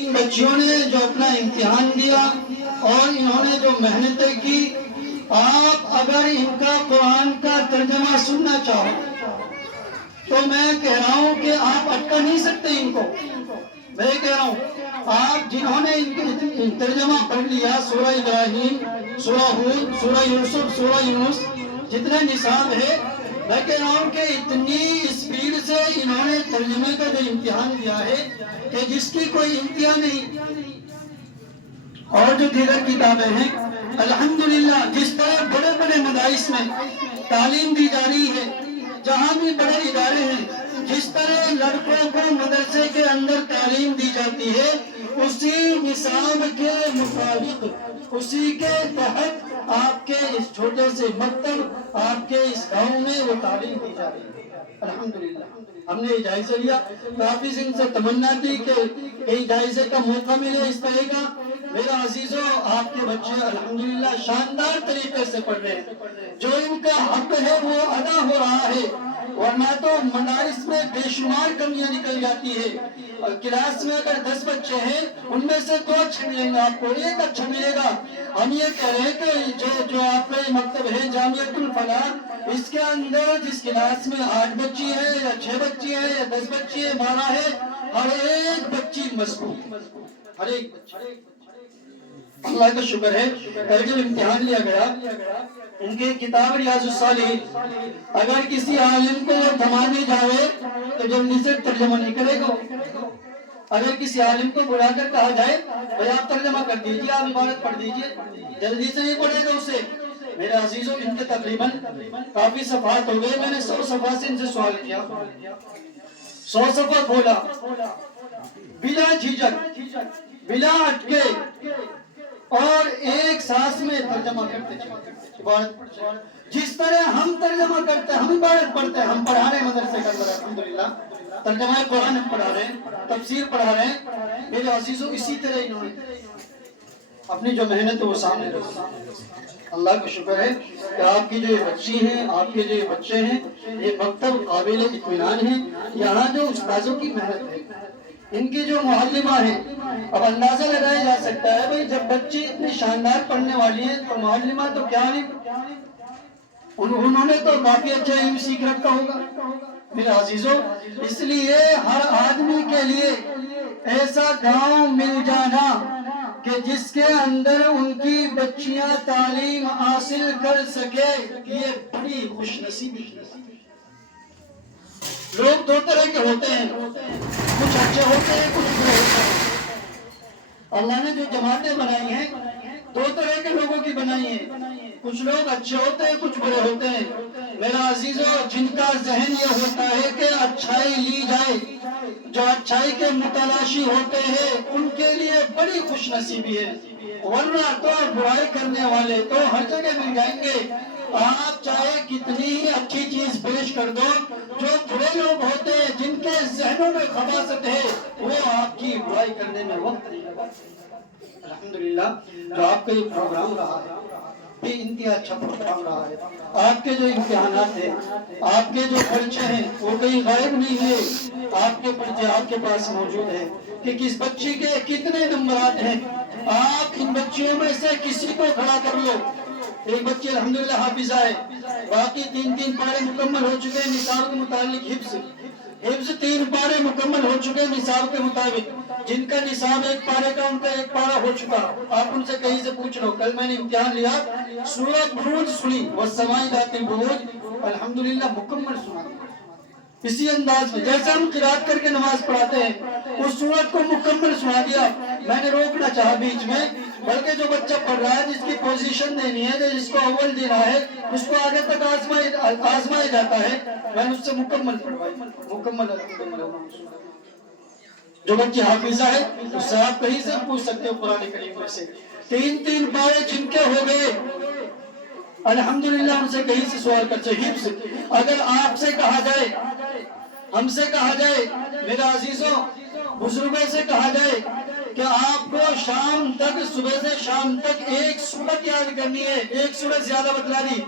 ان بچیوں نے جو اپنا امتحان دیا اور انہوں نے جو محنتیں کی، آپ اگر ان کا قرآن کا ترجمہ سننا چاہو تو میں کہہ رہا ہوں کہ آپ اٹکا نہیں سکتے ان کو۔ میں کہہ رہا ہوں آپ جنہوں نے ان کے ترجمہ پڑھ لیا، سورہ ابراہیم، سورہ ہود، سورہ یوسف، سورہ یونس، جتنے نصاب ہے، میں کہہ رہا ہوں کہ اتنی اسپیڈ سے انہوں نے ترجمے کا جو امتحان دیا ہے کہ جس کی کوئی انتہا نہیں۔ اور جو دیگر کتابیں ہیں، الحمدللہ جس طرح بڑے بڑے مدارس میں تعلیم دی جا رہی ہے، جہاں بھی بڑے ادارے ہیں، جس طرح لڑکوں کو مدرسے کے اندر تعلیم دی جاتی ہے، اسی نصاب کے مطابق، اسی کے تحت آپ کے اس چھوٹے سے مکتب، آپ کے اس گاؤں میں وہ تعلیم دی جا رہی ہے۔ الحمدللہ ہم نے جائزہ لیا، کافی دن سے تمنا تھی کہ کئی جائزے کا موقع ملے اس طرح کا۔ میرا عزیزوں، آپ کے بچے الحمدللہ شاندار طریقے سے پڑھ رہے ہیں، جو ان کا حق ہے وہ ادا ہو رہا ہے، ورنہ تو مدارس میں بے شمار کمیاں نکل جاتی ہے۔ کلاس میں اگر 10 بچے ہیں، ان میں سے 2 اچھے ملیں گے، آپ کو 1 اچھا ملے گا۔ ہم یہ کہہ رہے ہیں کہ جو آپ کا یہ مکتب ہے جامعۃ الفلاح، اس کے اندر جس کلاس میں 8 بچی ہے یا 6 بچی ہے یا 10 بچی ہے، 12 ہے، ہر ایک بچی مضبوط، ہر ایک بچی۔ اللہ کا شکر ہے، کل جب امتحان لیا گیا، ان کے کتاب ریاض الصالحین اگر کسی عالم کو تھما دی جائے تو جلدی سے ترجمہ نہیں کرے گا۔ اگر کسی عالم کو بلا کر کہا جائے بھائی آپ ترجمہ کر دیجئے، آپ عبارت پڑھ دیجئے، جلدی سے نہیں پڑھے گا اسے۔ میرے عزیزوں، ان کے تقریباً کافی صفحات ہو گئے، میں نے 100 صفحہ سے ان سے سوال کیا، 100 صفحہ کھولا، بلا جھجک، بلا اٹکے، اور ایک سانس میں ترجمہ کرتے چلے، عبارت پڑھتے چلے۔ جس طرح ہم ترجمہ کرتے ہیں، ہم عبارت پڑھتے ہیں، ہم پڑھا رہے ہیں مدرسے کا اندر الحمدللہ، ترجمہ قرآن ہم پڑھا رہے ہیں، تفسیر پڑھا رہے ہیں۔ میرے عزیزوں، اسی طرح انہوں نے اپنی جو محنت ہے وہ سامنے رکھی۔ اللہ کا شکر ہے کہ آپ کی جو یہ بچی ہیں، آپ کے جو یہ بچے ہیں، یہ مکتب قابل اطمینان ہے۔ یہاں جو استاذوں کی محنت ہے، ان کی جو معلمہ ہیں، اب اندازہ لگایا جا سکتا ہے بھئی جب بچی اتنی شاندار پڑھنے والی ہے تو معلمہ تو کیا نہیں، انہوں نے تو کافی اچھا علم سیکھ رکھا ہوگا۔ میرے عزیزوں، اس لیے ہر آدمی کے لیے ایسا گاؤں مل جانا کہ جس کے اندر ان کی بچیاں تعلیم حاصل کر سکے، یہ بڑی خوش نصیبی ہے۔ لوگ 2 طرح کے ہوتے ہیں، کچھ اچھے ہوتے ہیں، کچھ برے ہوتے ہیں۔ اللہ نے جو جماعتیں بنائی ہیں، 2 طرح کے لوگوں کی بنائی ہیں، کچھ لوگ اچھے ہوتے ہیں، کچھ برے ہوتے ہیں۔ میرا عزیزوں، جن کا ذہن یہ ہوتا ہے کہ اچھائی لی جائے، جو اچھائی کے متلاشی ہوتے ہیں، ان کے لیے بڑی خوش نصیبی ہے، ورنہ تو برائی کرنے والے تو ہر جگہ مل جائیں گے۔ آپ چاہے کتنی ہی اچھی چیز پیش کر دو، جو برے لوگ ہوتے ہیں، جن کے ذہنوں میں خباثت ہے، وہ آپ کی برائی کرنے میں وقت نہیں لگاتے۔ الحمدللہ جو آپ کا یہ پروگرام رہا ہے، بے انتہا اچھا پروگرام رہا ہے۔ آپ کے جو امتحانات ہیں، آپ کے جو پرچے ہیں، وہ کہیں غائب نہیں ہے، آپ کے پرچے آپ کے پاس موجود ہیں کہ کس بچی کے کتنے نمبرات ہیں۔ آپ ان بچیوں میں سے کسی کو کھڑا کر لو، ایک بچی الحمدللہ حافظہ ہے، باقی 3 پارے مکمل ہو چکے ہیں نصاب کے مطابق، حفظ 3 پارے مکمل ہو چکے ہیں نصاب کے مطابق، جن کا نصاب 1 پارے کا ان کا 1 پارہ ہو چکا۔ آپ ان سے کہیں سے پوچھ لو، کل میں نے امتحان لیا، سورہ بروج سنی، والسماء ذات البروج، الحمدللہ مکمل سنا۔ اسی انداز میں جیسے ہم قرات کر کے نماز پڑھاتے ہیں، اس سورت کو مکمل سنا دیا۔ میں نے روکنا چاہا بیچ میں، بلکہ جو بچہ پڑھ رہا ہے، جس کی پوزیشن دینی ہے، جس کو اول دینا ہے، اس کو آگے تک آزمایا جاتا ہے، میں نے اس سے مکمل پڑھوائی، مکمل الحمدللہ۔ جو بچے حافظہ ہے، اس سے آپ کہیں سے پوچھ سکتے ہو قرآن کریم میں سے 3 پارے جن کے ہو گئے، الحمدللہ ان سے کہیں سے سوال کر سے حفظ۔ اگر آپ سے کہا جائے، ہم سے کہا جائے، میرے عزیزوں، بزرگوں سے کہا جائے کہ آپ کو شام تک، صبح سے شام تک 1 سورت یاد کرنی ہے، 1 سورت زیادہ بتلا دی،